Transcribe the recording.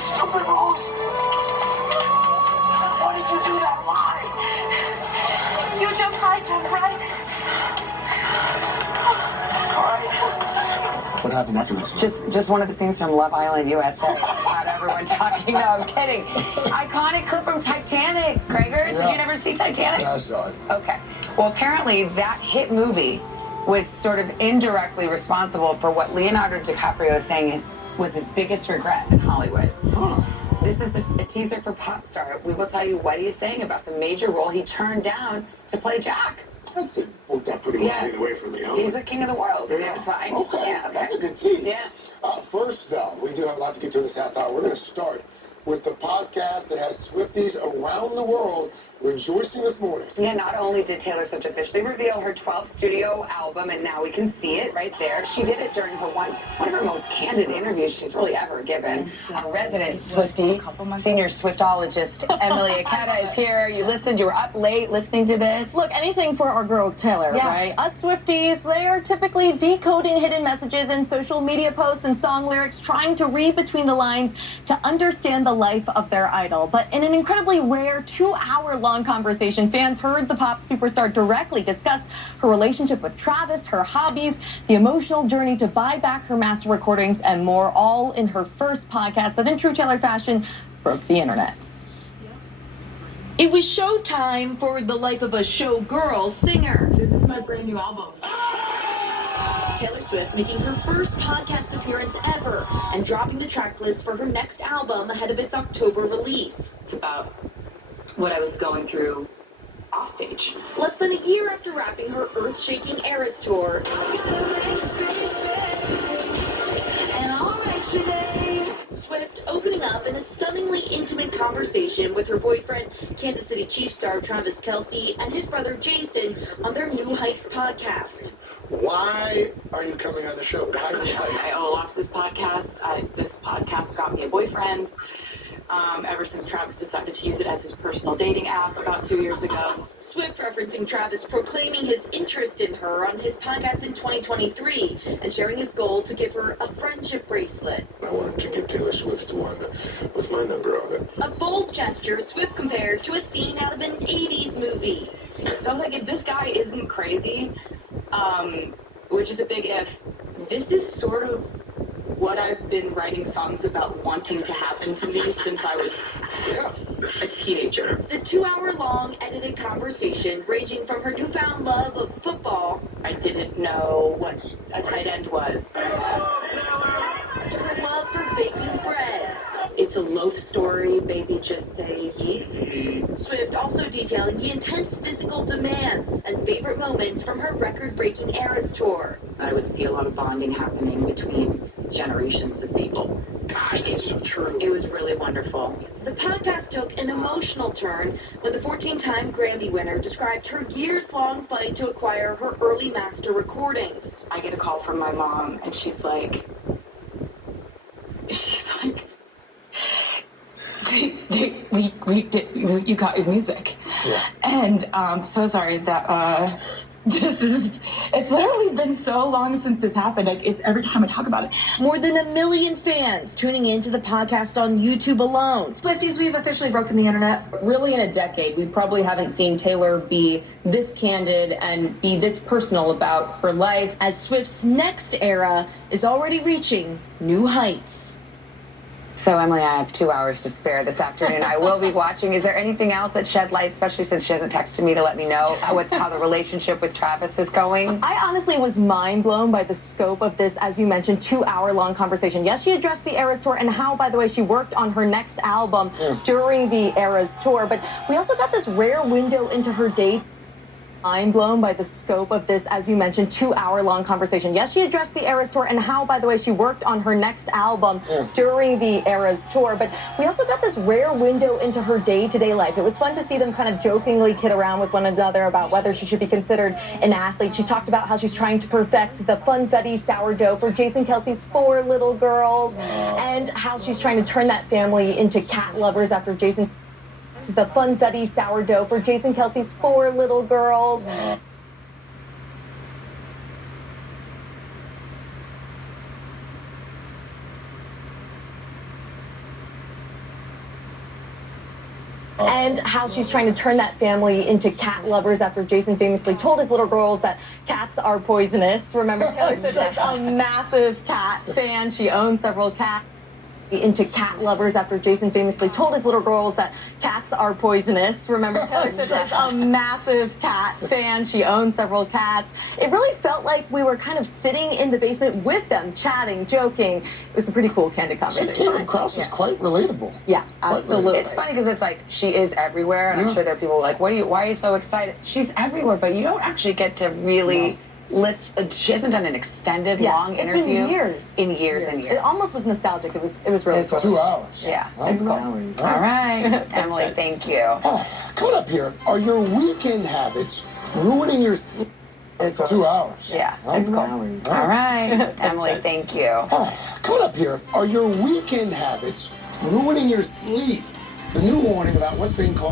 stupid rules. Why did you do that? Why? You jump high, jump right. All right. What happened after this? Just one of the scenes from Love Island USA. About everyone talking. No, I'm kidding. Iconic clip from Titanic. Krager, did you never see Titanic? Yeah, I saw it. Okay. Well, apparently that hit movie was sort of indirectly responsible for what Leonardo DiCaprio is saying was his biggest regret in Hollywood. Huh. This is a teaser for Pop Star. We will tell you what he is saying about the major role he turned down to play Jack. That's it. Worked out pretty well either way for Leo. He's the king of the world. Yeah. It was fine. Okay. Yeah, okay. That's a good tease. Yeah. First, though, we do have a lot to get to this half hour. We're going to start with the podcast that has Swifties around the world rejoicing this morning. Yeah, not only did Taylor Swift officially reveal her 12th studio album, and now we can see it right there. She did it during her one of her most candid interviews she's really ever given. Our resident Swiftie, senior Swiftologist Emilie Ikeda is here. You listened, you were up late listening to this. Look, anything for our girl Taylor, right? Us Swifties, they are typically decoding hidden messages in social media posts and song lyrics, trying to read between the lines to understand the life of their idol. But in an incredibly rare 2-hour-long conversation, fans heard the pop superstar directly discuss her relationship with Travis, her hobbies, the emotional journey to buy back her master recordings, and more, all in her first podcast that, in true Taylor fashion, broke the internet. It was showtime for the life of a showgirl singer. This is my brand new album. Taylor Swift making her first podcast appearance ever and dropping the track list for her next album ahead of its October release. It's about what I was going through offstage. Less than a year after wrapping her earth-shaking Eras tour, Swift opening up in a stunningly intimate conversation with her boyfriend, Kansas City Chiefs star Travis Kelce, and his brother Jason on their New Heights podcast. Why are you coming on the show? I owe a lot to this podcast. This podcast got me a boyfriend. Ever since Travis decided to use it as his personal dating app about 2 years ago. Swift referencing Travis proclaiming his interest in her on his podcast in 2023 and sharing his goal to give her a friendship bracelet. I wanted to give Taylor Swift one with my number on it. A bold gesture Swift compared to a scene out of an 80s movie. So I was like, if this guy isn't crazy, which is a big if, this is sort of what I've been writing songs about wanting to happen to me since I was a teenager. The 2-hour-long edited conversation ranging from her newfound love of football. I didn't know what a tight end was. To her love for baking bread. It's a loaf story, baby, just say yeast. Swift also detailing the intense physical demands and favorite moments from her record-breaking Eras tour. I would see a lot of bonding happening between generations of people. Gosh, that's so true. It was really wonderful. The podcast took an emotional turn when the 14-time Grammy winner described her years-long fight to acquire her early master recordings. I get a call from my mom, and she's like, you got your music. Yeah. And so sorry that it's literally been so long since this happened. It's every time I talk about it. More than 1 million fans tuning into the podcast on YouTube alone. Swifties, we've officially broken the internet. Really, in a decade, we probably haven't seen Taylor be this candid and be this personal about her life. As Swift's next era is already reaching new heights. So, Emily, I have 2 hours to spare this afternoon. I will be watching. Is there anything else that shed light, especially since she hasn't texted me to let me know how the relationship with Travis is going? I honestly was mind blown by the scope of this, as you mentioned, 2-hour-long conversation. Yes, she addressed the Eras tour and how, by the way, she worked on her next album during the Eras tour. But we also got this rare window into her day. Mind blown by the scope of this, as you mentioned, 2-hour-long conversation. Yes, she addressed the Eras tour and how, by the way, she worked on her next album during the Eras tour. But we also got this rare window into her day-to-day life. It was fun to see them kind of jokingly kid around with one another about whether she should be considered an athlete. She talked about how she's trying to perfect the funfetti sourdough for Jason Kelce's 4 little girls and how she's trying to turn that family into cat lovers after Jason... the funfetti sourdough for Jason Kelce's 4 little girls. And how she's trying to turn that family into cat lovers after Jason famously told his little girls that cats are poisonous. Remember, Taylor Swift is a massive cat fan. She owns several cats. Into cat lovers after Jason famously told his little girls that cats are poisonous. Remember, Taylor Swift is a massive cat fan. She owns several cats. It really felt like we were kind of sitting in the basement with them, chatting, joking. It was a pretty cool, candid She conversation. came across as quite relatable. Yeah, Quite absolutely. It's funny because it's like she is everywhere, and I'm sure there are people like, why are you so excited? She's everywhere, but you don't actually get to really list. She hasn't done an extended, long interview. It's been years. In years and years. It almost was nostalgic. It was really cool. 2 hours. Yeah, Right? it's cool. hours. All right, Emily, thank you. Coming up here, are your weekend habits ruining your sleep? It's cool. 2 hours. Yeah, Right? it's cool. hours. All right, Emily, thank you. Coming up here, are your weekend habits ruining your sleep? The new warning about what's being called